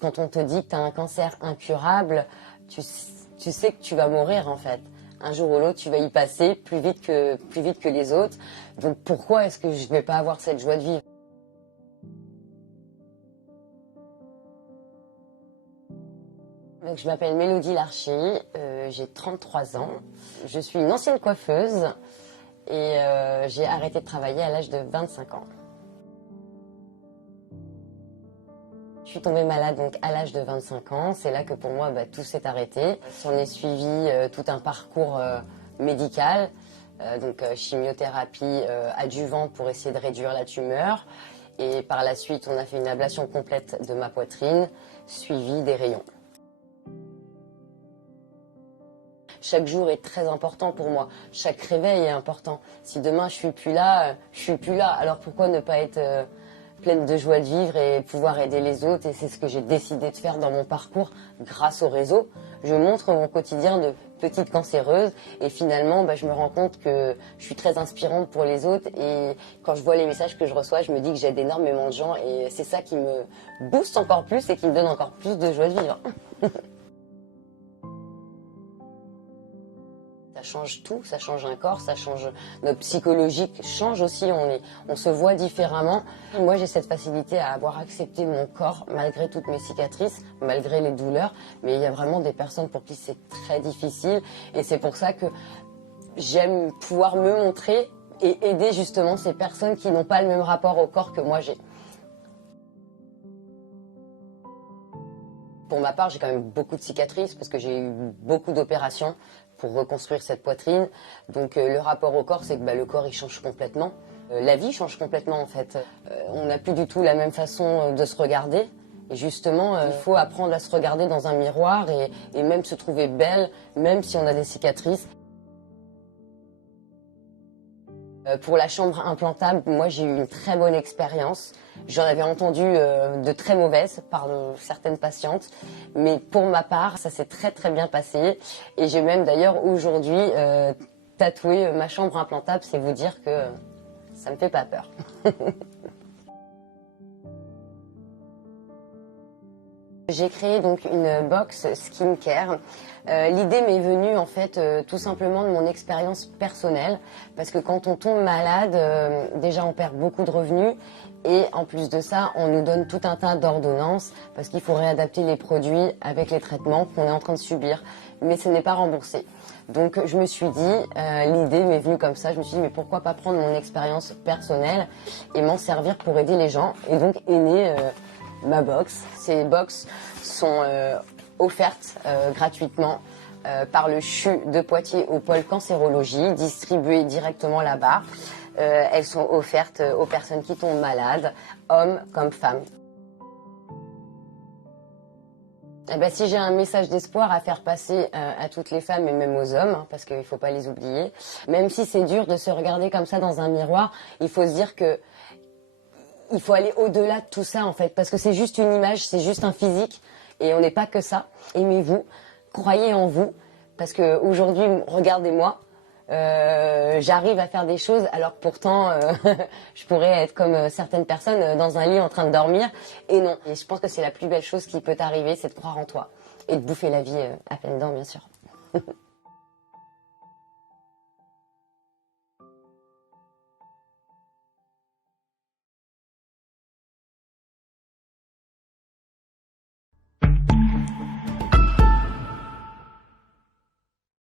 Quand on te dit que tu as un cancer incurable, tu sais que tu vas mourir en fait. Un jour ou l'autre, tu vas y passer plus vite que les autres. Donc pourquoi est-ce que je ne vais pas avoir cette joie de vivre? Donc, je m'appelle Mélodie Larchy, j'ai 33 ans. Je suis une ancienne coiffeuse et j'ai arrêté de travailler à l'âge de 25 ans. Je suis tombée malade donc à l'âge de 25 ans. C'est là que pour moi tout s'est arrêté. S'en est suivi tout un parcours médical, chimiothérapie adjuvante pour essayer de réduire la tumeur. Et par la suite, on a fait une ablation complète de ma poitrine, suivie des rayons. Chaque jour est très important pour moi. Chaque réveil est important. Si demain je suis plus là, je suis plus là. Alors pourquoi ne pas être pleine de joie de vivre et pouvoir aider les autres? Et c'est ce que j'ai décidé de faire dans mon parcours grâce au réseau. Je montre mon quotidien de petite cancéreuse et finalement je me rends compte que je suis très inspirante pour les autres. Et quand je vois les messages que je reçois, je me dis que j'aide énormément de gens et c'est ça qui me booste encore plus et qui me donne encore plus de joie de vivre. Ça change tout, ça change un corps, ça change notre psychologie, change aussi, on se voit différemment. Moi j'ai cette facilité à avoir accepté mon corps malgré toutes mes cicatrices, malgré les douleurs, mais il y a vraiment des personnes pour qui c'est très difficile et c'est pour ça que j'aime pouvoir me montrer et aider justement ces personnes qui n'ont pas le même rapport au corps que moi j'ai. Pour ma part, j'ai quand même beaucoup de cicatrices parce que j'ai eu beaucoup d'opérations pour reconstruire cette poitrine. Donc le rapport au corps, c'est que le corps il change complètement. La vie change complètement en fait. On n'a plus du tout la même façon de se regarder. Et justement, il faut apprendre à se regarder dans un miroir et même se trouver belle, même si on a des cicatrices. Pour la chambre implantable, moi j'ai eu une très bonne expérience. J'en avais entendu de très mauvaises par certaines patientes, mais pour ma part, ça s'est très très bien passé. Et j'ai même d'ailleurs aujourd'hui tatoué ma chambre implantable, c'est vous dire que ça me fait pas peur. J'ai créé donc une box skincare. L'idée m'est venue en fait tout simplement de mon expérience personnelle parce que quand on tombe malade, déjà on perd beaucoup de revenus et en plus de ça, on nous donne tout un tas d'ordonnances parce qu'il faut réadapter les produits avec les traitements qu'on est en train de subir. Mais ce n'est pas remboursé. Donc je me suis dit, l'idée m'est venue comme ça, je me suis dit mais pourquoi pas prendre mon expérience personnelle et m'en servir pour aider les gens. Et donc est née ma box. Ces box sont offertes gratuitement par le CHU de Poitiers au pôle cancérologie, distribuées directement là-bas. Elles sont offertes aux personnes qui tombent malades, hommes comme femmes. Si j'ai un message d'espoir à faire passer à toutes les femmes et même aux hommes, parce qu'il ne faut pas les oublier, même si c'est dur de se regarder comme ça dans un miroir, il faut se dire que il faut aller au-delà de tout ça en fait, parce que c'est juste une image, c'est juste un physique, et on n'est pas que ça. Aimez-vous, croyez en vous, parce qu'aujourd'hui, regardez-moi, j'arrive à faire des choses, alors que pourtant, je pourrais être comme certaines personnes dans un lit en train de dormir, et non. Et je pense que c'est la plus belle chose qui peut t'arriver, c'est de croire en toi, et de bouffer la vie à pleines dents, bien sûr.